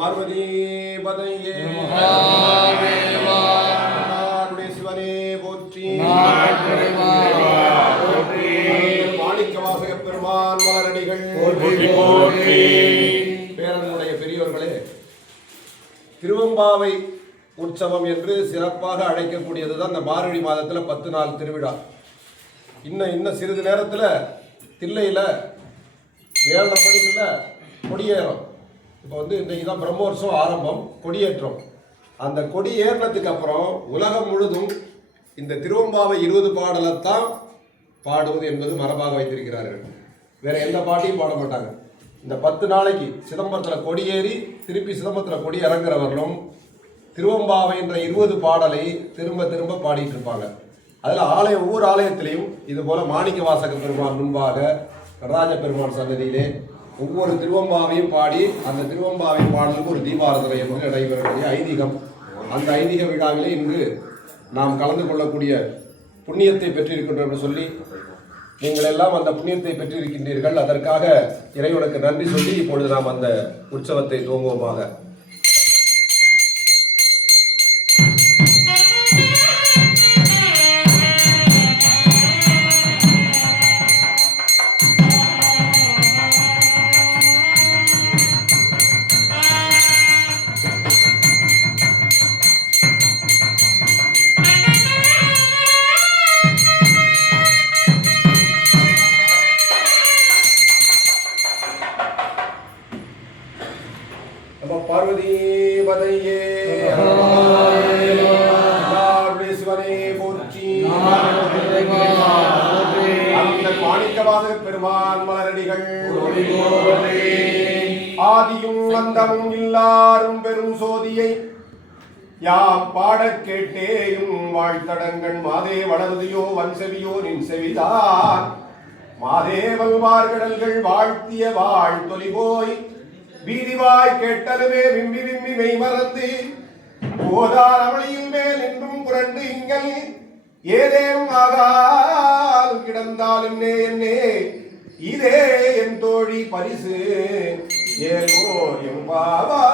பார்வதி பதையே சிவனே போற்றி. மாணிக்க வாசக பெருமான் மலரடிகள். பேரனுடைய பெரியோர்களே, திருவம்பாவை உற்சவம் என்று சிறப்பாக அழைக்கக்கூடியதுதான் இந்த மார்கழி மாதத்தில் 10 நாள் திருவிழா. இன்னும் சிறிது நேரத்தில் தில்லையில் 7:30 மணிக்குள்ள கொடியேறும். இப்போ இன்றைக்கு தான் பிரம்மோற்சவம் ஆரம்பம், கொடியேற்றம். அந்த கொடியேறினத்துக்கு அப்புறம் உலகம் முழுதும் இந்த திருவம்பாவை 20 பாடலைத்தான் பாடுவது என்பது மரபாக வைத்திருக்கிறார்கள். வேற எந்த பாட்டையும் பாட மாட்டாங்க. இந்த 10 நாளைக்கு சிதம்பரத்தில் கொடியேறி திருப்பி சிதம்பரத்தில் கொடி இறங்குறவர்களும் திருவம்பாவை என்ற 20 பாடலை திரும்ப திரும்ப பாடிட்டு இருப்பாங்க. அதில் ஒவ்வொரு ஆலயத்திலையும் இது போல மாணிக்க வாசக பெருமான் முன்பாக நடராஜ பெருமான் சன்னதியிலே ஒவ்வொரு திருவம்பாவையும் பாடி அந்த திருவம்பாவை பாடலுக்கு ஒரு தீபாராதனை என்பது நடைபெறக்கூடிய ஐதீகம். அந்த ஐதீக விழாவிலே இன்று நாம் கலந்து கொள்ளக்கூடிய புண்ணியத்தை பெற்றிருக்கின்றோம் என்று சொல்லி நீங்கள் எல்லாம் அந்த புண்ணியத்தை பெற்றிருக்கின்றீர்கள். அதற்காக இறைவனுக்கு நன்றி சொல்லி இப்பொழுது நாம் அந்த உற்சவத்தை துவங்குவோமாக. பார்வதி பதையே சிவனே போற்றி. மாணிக்க வாசக பெருமான் மலரடிகள். ஆதியும் அந்தமும் இல்லாரும் பெரும் சோதியை யாம் பாடக் கேட்டேயும் வாழ்த்தடங்கள் மாதே வளருதியோ வன்செவியோ நின் செவிதான் மாதே வல்வார்கடல்கள் வாழ்த்திய வாழ் தொலி போய் வீதிவாய் கேட்டலுமே விம்மி விம்மி மெய் மறந்து போதார் அவளியின் மேல் என்றும் புரண்டு இங்கல் ஏதேனும் ஆகால் கிடந்தால் என்னே இதே என் தோழி பரிசு ஏலோ எம்பாவா.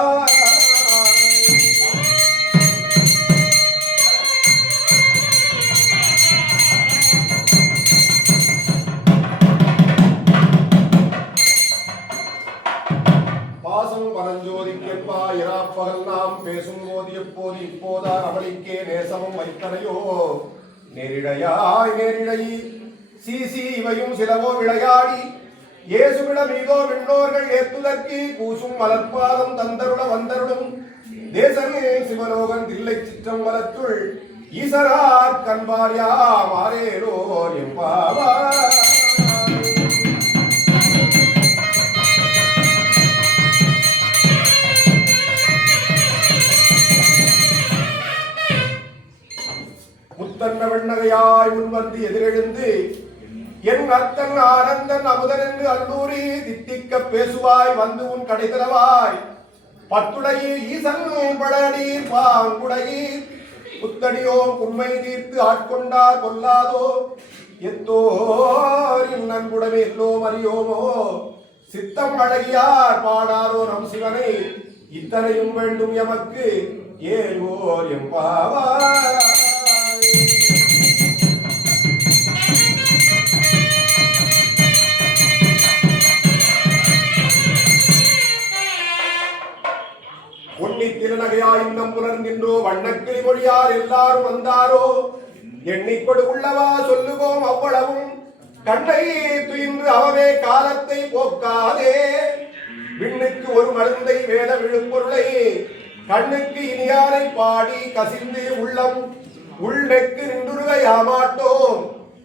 பகல் நாம் பேசும் போது எப்போது இப்போதார் அவளிக்கே நேசமும் வைத்தனையோ நேரிடை சீசி இவையும் சிலவோ விளையாடி இயேசுவிட மீதோ விண்ணோர்கள் ஏத்துதற்கு பூசும் மலர்பாதம் தந்தருள வந்தருளும் தேசமே சிவலோகன் தில்லை சிற்றம்பலத்துள் ஈசரார் கண்பாரியா மாறேரோ எம்பாவா. வெண்ணகையாய் முன்வந்து எதிரெழுந்து என் அத்தன் ஆனந்தன் அமுதன் என்று அல்லூரி தித்திக்க பேசுவாய் வந்து உன் கடைதரவாய் பத்துடையீர் ஈசன் படநீர் பாங்குடையீர் புத்தடியோ உண்மை தீர்த்து ஆட்கொண்டார் கொல்லாதோ எத்தோரின் நன்புடமே எல்லோம் அறியோமோ சித்தம் அழகியார் பாடாரோ நம் சிவனை இத்தனையும் வேண்டும் எமக்கு ஏவோர் எம்பாவா. திருநகையா இன்னம் புலர்கின்றோ வண்ணக்கிளி மொழியார் எல்லாரும் வந்தாரோ எண்ணிக்கொடு உள்ளவா சொல்லுவோம் அவ்வளவும் கண்ணை துயின்று அவனே காலத்தை போக்காதே விண்ணுக்கு ஒரு மருந்தை வேத விழுப்பொருளை கண்ணுக்கு இனியாரை பாடி கசிந்து உள்ளம் உள்ளெக்கு நின்றுருகையாமாட்டோம்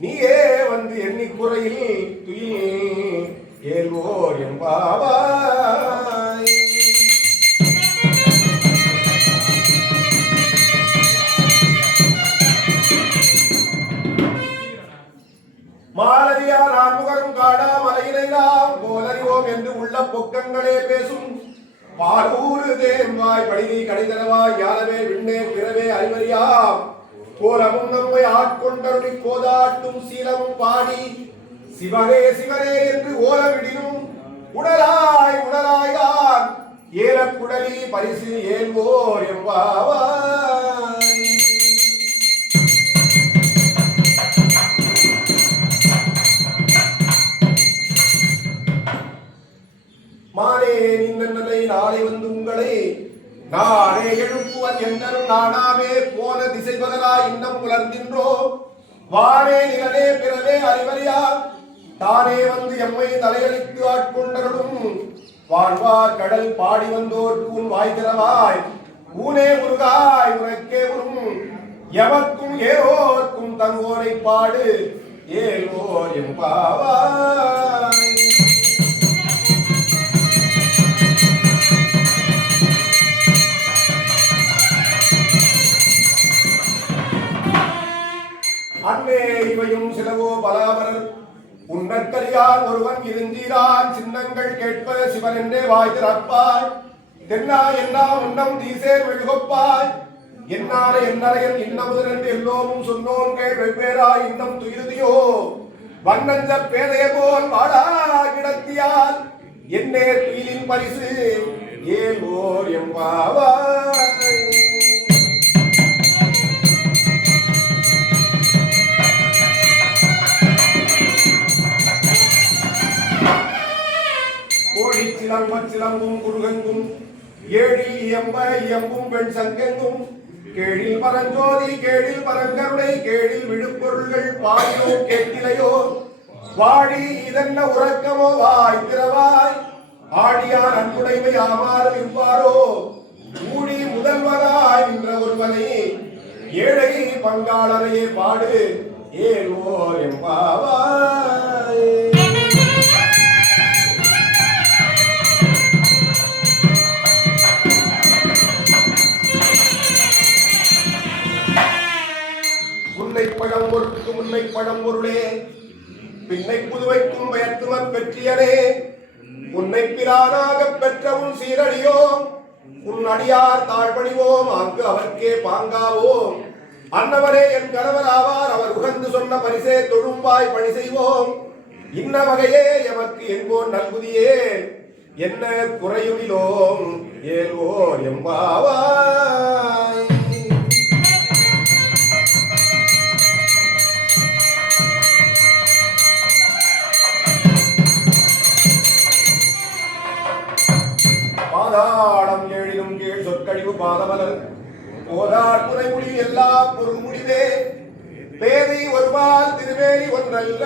நீயே வந்து எண்ணிக்குறையில் துயில் ஏல்வோர் எம்பாவாய். மாலரியார் ஆண்முகரும் காடா மலையினை நாம் போலறிவோம் என்று உள்ள பொக்கங்களே பேசும் பாலூரு தேன்வாய் படினி கடைதரவாய் யானவே விண்ணே பிறவே அறிவறியாம் கோலமும் நம்மை ஆட்கொண்டருளி கோதாட்டும் சீலமும் பாடி சிவனே சிவனே என்று ஓலவிடினும் உடலாய் உடலாயான் ஏல குடலி பரிசு ஏல்வோர் எம்பாவாய். மானே நின்னலை நாளை வந்து உங்களை நானே எழுப்புவன் என்றும் நானாமே போன திசை பகலா இன்னம் உலர்ந்தின்றோ வானே நிலனே பிறவே அறிவறியா தானே வந்து எம்மை தலையளித்து ஆட்கொண்டருடும் வாழ்வார் கடல் பாடி வந்தோர்க்கு உன் வாய் திறவாய் ஊனே முருகாய் உனக்கே உரும் எவர்க்கும் ஏரோர்க்கும் தங்கோரை பாடு ஏலோர் எம்பாவாய். அன்பே இவையும் சிலவோ பலாபரர் உன்னற்கரியார் ஒருவன் இருந்தீரான் சின்னங்கள் கேட்ப சிவன் என்றே வாய் திறப்பாய் தென்னா என்ன உன்னம் தீசேர் வெழுகப்பாய் என்னால என்னரையன் இன்னமுதன் என்று எல்லோரும் சொன்னோம் கேள் வெவ்வேறாய் இன்னம் துயிலுதியோ வண்ணஞ்ச பேதைய போல் வாழா கிடத்தியால் என்னே துயிலின் பரிசு ஏலோர் எம்பாவாய். சிலம்பும் குருகங்கும் ஏழில் இயம்ப இயம்பும் பெண் சங்கெங்கும் கேழில் பரஞ்சோதி கேழில் பரங்கருணை கேழில் விழுப்பொருள்கள் பாடியோ கேட்டிலையோ வாழி இதென்ன உறக்கமோ வாய் திறவாய் ஆடியார் அன்புடைமை ஆமாறு இவ்வாறோ ஊழி முதல்வனாய் நின்ற ஒருவனை ஏழை பங்காளரையே பாடு ஏலோர் எம்பாவாய். பழம் ஒருக்கு முல்லை பழம் பொருளே பின்னை புதுவைக்கும் பயத்துமற் பெற்றியனே உன்னை பிரானாக பெற்ற உன் சீரடியோ உன் அடியார் தாழ்பணிவோம் அங்கு அவர்க்கே பாங்காவோம் அன்னவரே என் கணவர் ஆவார் அவர் உகந்து சொன்ன பரிசே தொழும்பாய் பணி செய்வோம் இன்ன வகையே எமக்கு என்போர் நல்குதியே என்ன குறையுமிலோம் ஏல்வோர் எம்பாவாய். பாதாளம் ஏழிலும் கீழ் சொற்கழிவு பாதமலர் போதார் புனைமுடி எல்லா பொருள் முடிவே பேதை ஒருவால் திருவேணி ஒன்றல்ல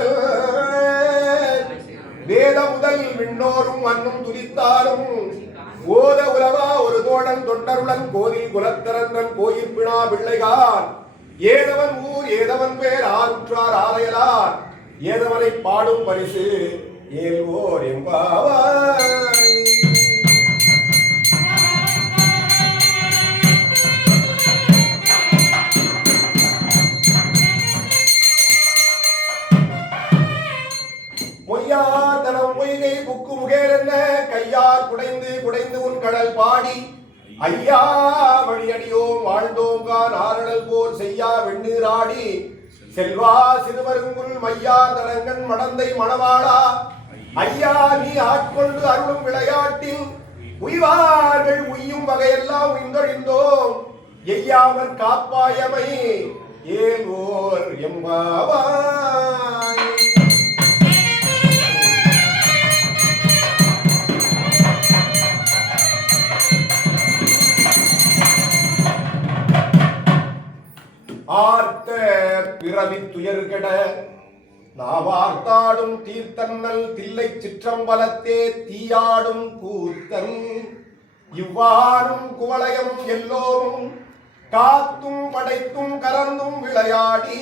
வேத முதல் விண்ணோரும் அன்னும் துதித்தாலும் ஓத உலவா ஒரு தோழன் தொண்டருடன் கோதில் குலத்தரந்தன் கோயில் பிணா பிள்ளைகான் ஏதவன் ஊர் ஏதவன் பேர் ஆறுற்றார் ஆலையலார் ஏதவனை பாடும் பரிசு ஏல்வோர் எம்பாவாய். தனம் பொய்கை புக்கு முகேரென்ன கையார் குடைந்து குடைந்து உன் கடல் பாடி ஐயா வழியடியோம் வாழ்ந்தோங்கான் ஆரணல் போர் செய்யா வெண்ணீராடி செல்வா சிறுவருங்குள் மையா தடங்கன் மடந்தை மணவாளா ஐயா நீ ஆட்கொண்டு அருளும் விளையாட்டில் உய்வார்கள் உய்யும் வகையெல்லாம் உய்ந்தொழிந்தோம் எய்யாமல் காப்பாயமை ஏல்வோர் எம்பாவாய். ஆர்த்த பிறவி துயர்கட நாவார்த்தாடும் தீர்த்தன்னல் தில்லை சிற்றம்பலத்தே தீயாடும் கூத்தன் இவ்வாறும் குவளையம் எல்லோரும் காத்தும் படைத்தும் கலந்தும் விளையாடி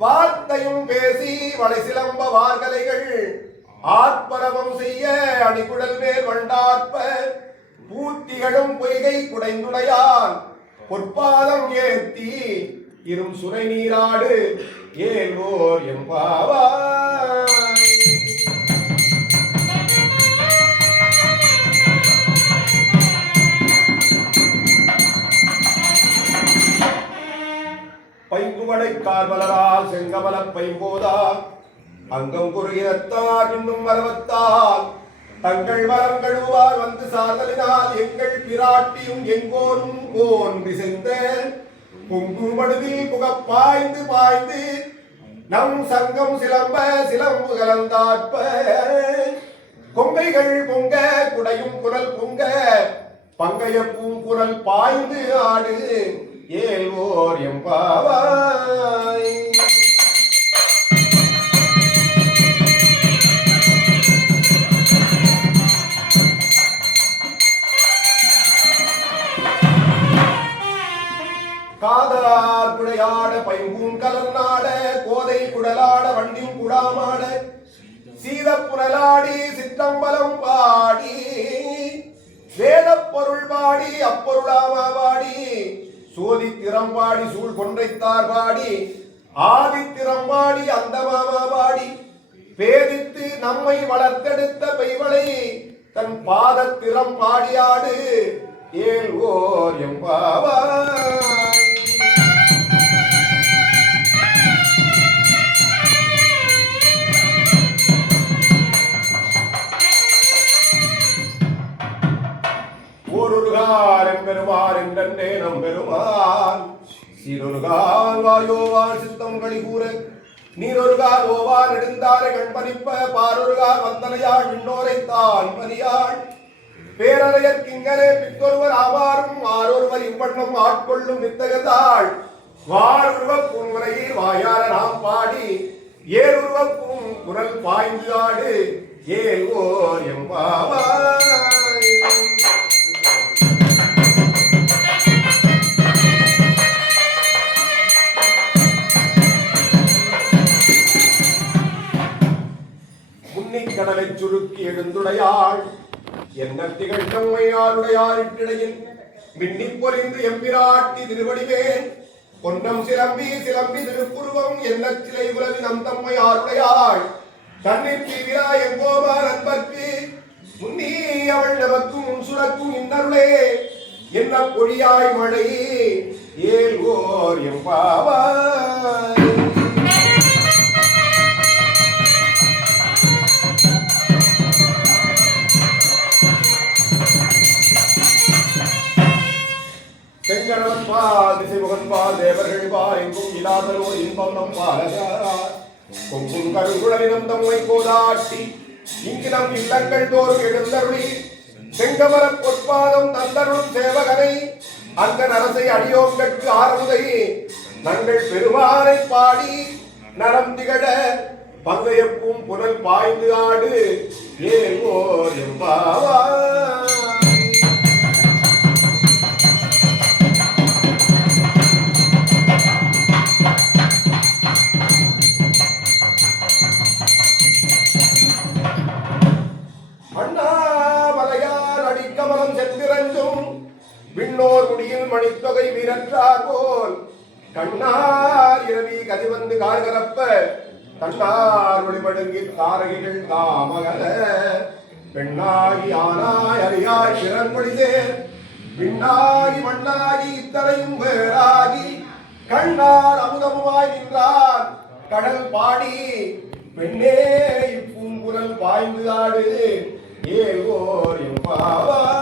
வார்த்தையும் பேசி வளை சிலம்ப வார்கலைகள் ஆத்பரவம் செய்ய அணிகுழல் மேல் வண்டார்ப்ப பூத்திகளும் பொய்கை குடைந்துடையான் பொற்பாதம் ஏத்தி இரும் சுனை நீராடு ஏல்வோர் எம்பாவாய். பைங்குவளை கார்வலரால் செங்கமல பைம்போதா அங்கம் குறுகினத்தார் இன்னும் மரவத்தால் தங்கள் வரம் கழுவார் வந்து சாதலினால் எங்கள் பிராட்டியும் எங்கோரும் கோன்றி சென்ற பொங்கு மடுவில் புகப்பாய்ந்து பாய்ந்து நம் சங்கம் சிலம்ப சிலம்பு கலந்தாற்ப கொங்கைகள் பொங்க குடையும் குரல் பொங்க பங்கைய பூங்குரல் பாய்ந்து ஆடு ஏல்வோர் எம்பாவாய். காதலார் குடையாட பைம்பூன் கலர்நாட கோதை குடலாட வண்டின் குடாமாட சீத புனலாடி சிற்றம்பலம் பாடி வேத பொருள் பாடி அப்பொருளாமா பாடி சோதி திறம்பாடி சூழ் கொன்றைத்தார் பாடி ஆதி திறம்பாடி அந்த மாமா பாடி பேதித்து நம்மை வளர்த்தெடுத்த பெய்வளை தன் பாத திறம் பாடியாடு ஏல்வோர் எம்பாவாய். ஓருருகார் எம்பெருமார் என்றே நம்பெருமான் சீரொருகார் வாயோவார் சித்தம் களிகூற நீரொருகார் ஓவார் நெடுந்தாரை கண்பனிப்ப பாரொருகார் வந்தனையாள் விண்ணோரை தான் பனியாள் பேரறையர் கிங்கரே பித்தொருவர் ஆவாரும் ஆரொருவர் இவ்வண்ணம் ஆட்கொள்ளும் வித்தகத்தாள் வாருருவ பூங்குறையில் வாயார நாம் பாடி ஏருருவ பூங்குரல் பாய்ந்து ஆடு ஏல்வோர் எம்பாவாய். கடலை சுருக்கி எழுந்துடையாள் என்ன திகழ்மையாளுடையாரிடையில் மின்னி பொறிந்து எம்பிராட்டி திருவடிவேன் பொன்னம் சிலம்பி சிலம்பி திருப்புருவம் என்ன சிலை உலவி நம் தம்மையாருடையாள் தன்னில் தீவிரா எங்கோமா நண்பர்க்கு முன்னி அவள் நமக்கும் முன் சுரக்கும் இன்னருளே என்ன பொழியாய் மழை ஏல்வோர் எம்பாவாய். செங்கடவன் பால் திசைமுகன் பால் தேவர்கள் பால் எங்கும் இல்லாதலோ இன்பம் நம் பாலகார் பொங்கும் கருங்குழலினம் தம்மை கோதாட்டி இங்கு நம் இல்லங்கள் தோறும் எழுந்தருளி செங்கமர பொற்பாதம் தந்தருளும் சேவகனை அந்த நரசை அடியோங்கட்கு ஆரமுதை நங்கள் பெருமானை பாடி நரம் திகழ பங்கையப்பும் புனல் பாய்ந்து ஆடு ஏல்வோர் எம்பாவாய். விண்ணோர் முடியில் மணித்தொகை வீரற்றார் போல் கண்ணார் இரவி கதிவந்து கார்கரப்ப தன்னார் ஒளிபடுங்கி தாரகிகள் தாமகல பெண்ணாகி ஆனாய் அறியாய் பிறன்மொழிதே விண்ணாகி மண்ணாகி இத்தனையும் வேறாகி கண்ணார் அமுதமுமாய் நின்றார் கடல் பாடி பெண்ணே இப்பூங்குரல் பாய்ந்து ஆடு ஏல்வோர் எம்பாவாய்.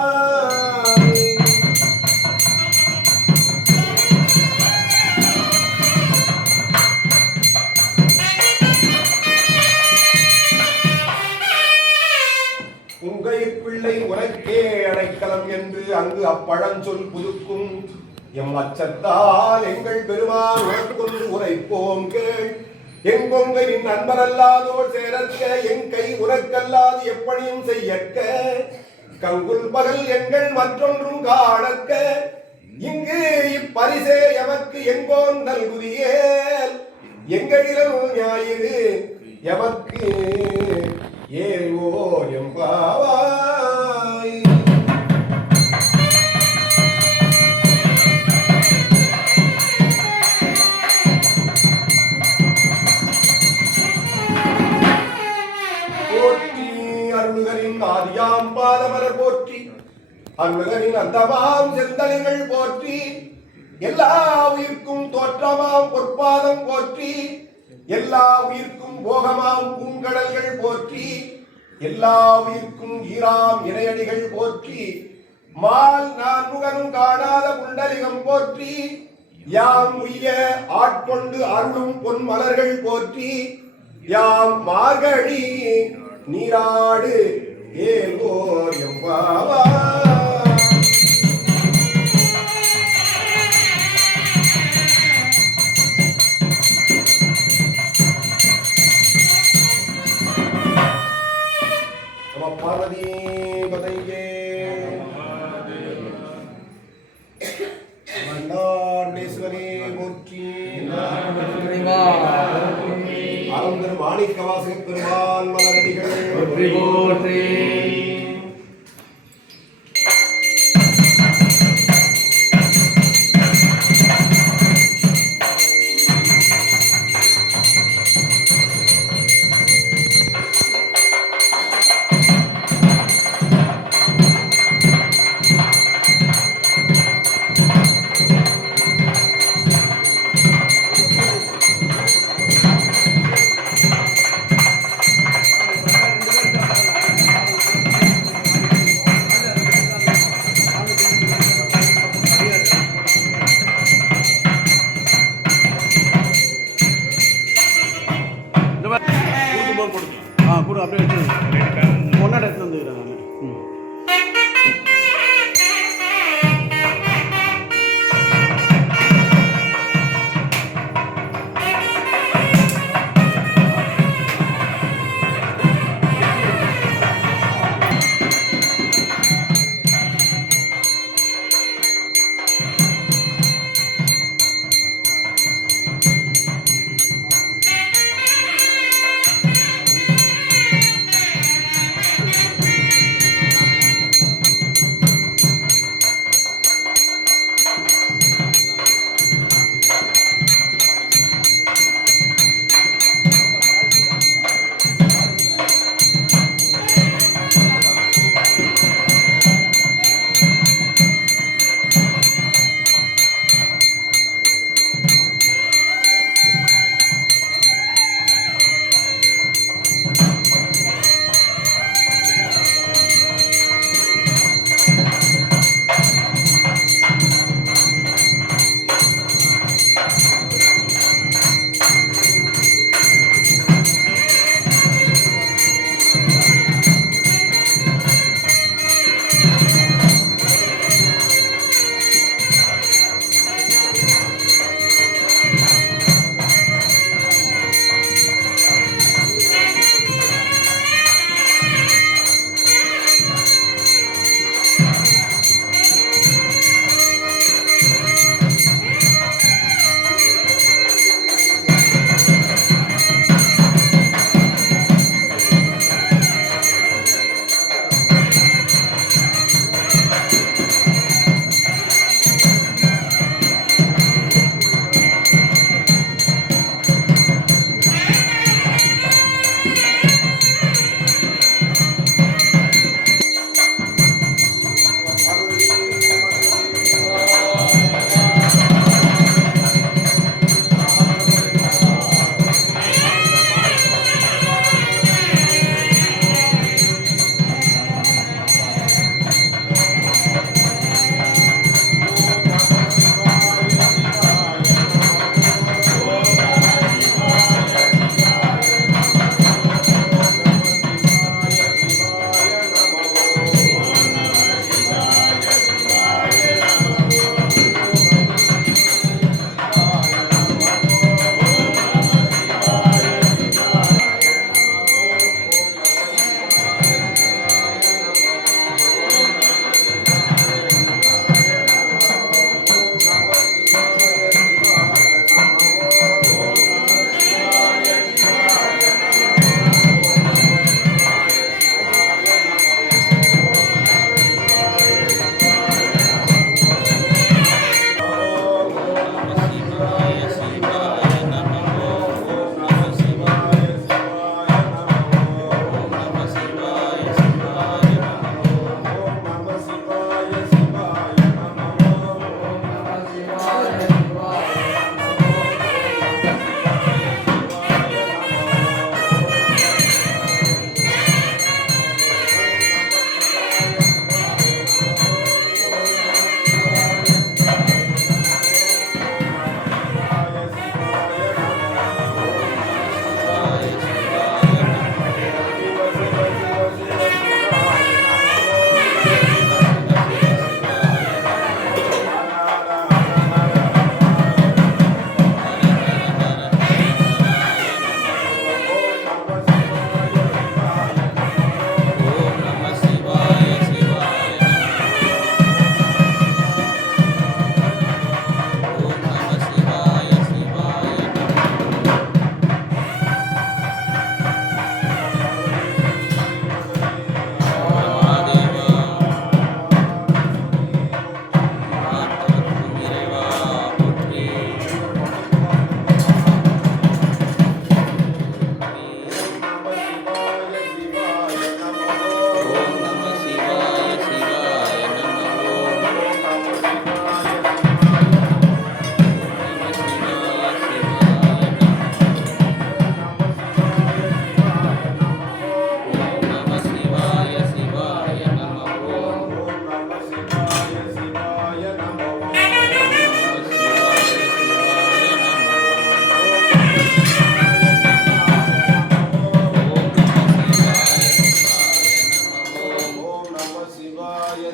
பிள்ளை உனக்கே அடைக்கலம் என்று அங்கு அப்பழஞ்சொல் புதுக்கும் எம் அச்சத்தால் எங்கள் பெருமான் உனக்கொன்று உரைப்போம் கேள். எங்கொங்கை நின் நண்பரல்லாதோர் சேரற்க என் கை உனக்கல்லாது எப்பணியும் செய்யற்க கங்குல் பகல் எங்கள் மற்றொன்றும் காணற்க இங்கு இப்பரிசே எமக்கு எங்கோன் நல்குதியேல் எங்களிடம் ஞாயிறு எமக்கு ஏல்வோர் எம்பாவாய். போற்றி அருள்களின் ஆதியாம் பாதமலர் போற்றி அருள்களின் அந்தமாம் செந்தலிகள் போற்றி எல்லா உயிர்க்கும் தோற்றமாம் பொற்பாதம் போற்றி எல்லா உயிர்க்கும் போகமாம் பூங்கடல்கள் போற்றி எல்லா உயிர்க்கும் ஈராம் இணையடிகள் போற்றி மால் நான் முகனும் காணாத புண்டலிகம் போற்றி யாம் உய்ய ஆட்கொண்டு அருளும் பொன் மலர்கள் போற்றி யாம் மார்கழி நீராடு ஏல்வோர் எம்பாவா. பார்வதி பதையே மன்னாண்டேஸ்வரே போற்றி ஆனந்தர் மாணிக்கவாசக பெருமான் மலரடிகள் போற்றி. கூட அப்படியே ஒன்றா எடுத்து வந்துக்கிறேன்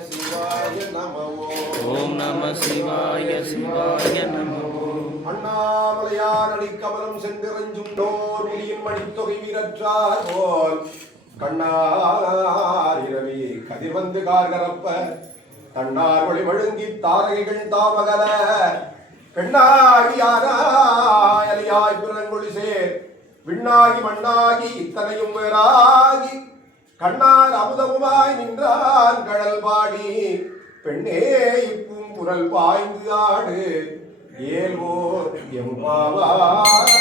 சிவாய நமோ. ஓம் நம சிவாய சிவாய நமோ. அண்ணாமலையார் அடிக்கமலம் சென்றிரஞ்சும் டோர் முடியின் மணித்தொகை வீரற்றார் போல் கண்ணார் இரவி கதிர் வந்து கார்கரப்ப தன்னார் ஒளி வழுங்கி தாரகைகள் தாமகல பெண்ணாகியாராய் அலியாய் பிறங்கொழி சேர் விண்ணாகி மண்ணாகி இத்தனையும் வேறாகி கண்ணார் அமுதமுமாய் நின்றான் கடல் பாடி பெண்ணே இப்பும் குரல் பாய்ந்து ஆடு ஏல்வோர் எம்பாவாய்.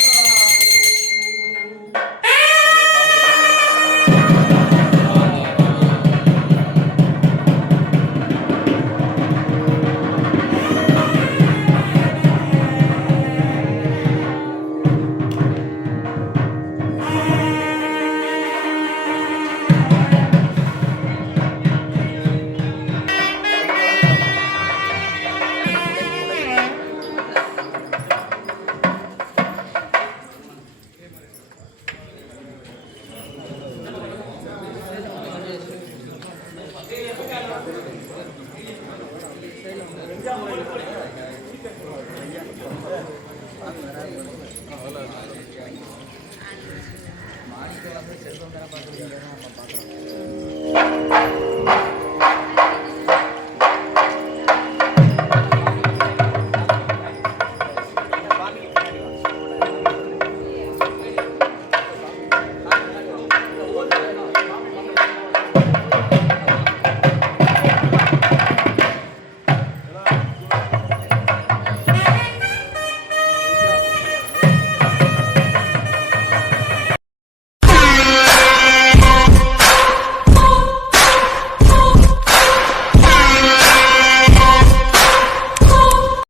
மாணிக்க வந்து செல்வம் தானே பார்க்குறீங்க.